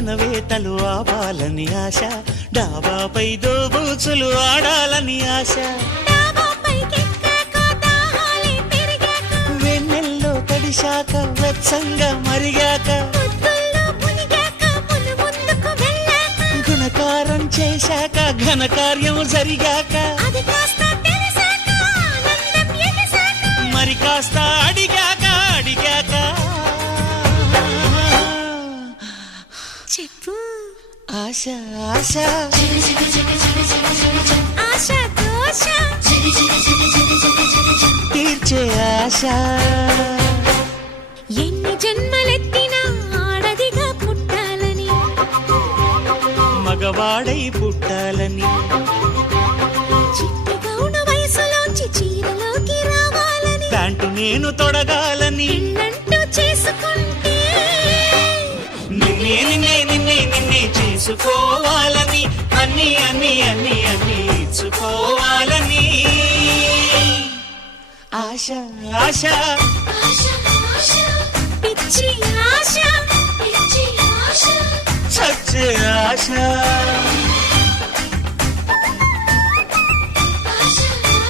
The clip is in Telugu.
పెనవేతలు ఆవాలని ఆశ, డాబాపై దోబూచులు ఆడాలని ఆశ, వెన్నెల్లో తడిశాక వెచ్చంగా మరిగాక, గుణకారం చేశాక ఘనకార్యం జరిగాక, మరి కాస్త అడిగాక అడిగాక చెప్పు ఆశ ఆశ ఆశ దోష తీర్చే ఆశ. ఎన్ని జన్మలెత్తినా ఆడదిగా పుట్టాలని, మగవాడై పుట్టాలని, చిట్టి గౌడ వయసులోంచి చీరలోకి రావాలని, ప్యాంటు నేను తొడగాలని, పెళ్ళంటూ చేసుకుంటే నిన్నే నిన్నే నిన్నే నిన్నే చేసుకోవాలని, అన్ని అన్ని అన్ని అన్ని ఇచ్చుకోవాలని ఆశ ఆశ ఆశ ఆశ పిచ్చి ఆశ పిచ్చి ఆశ సచ్చే ఆశ.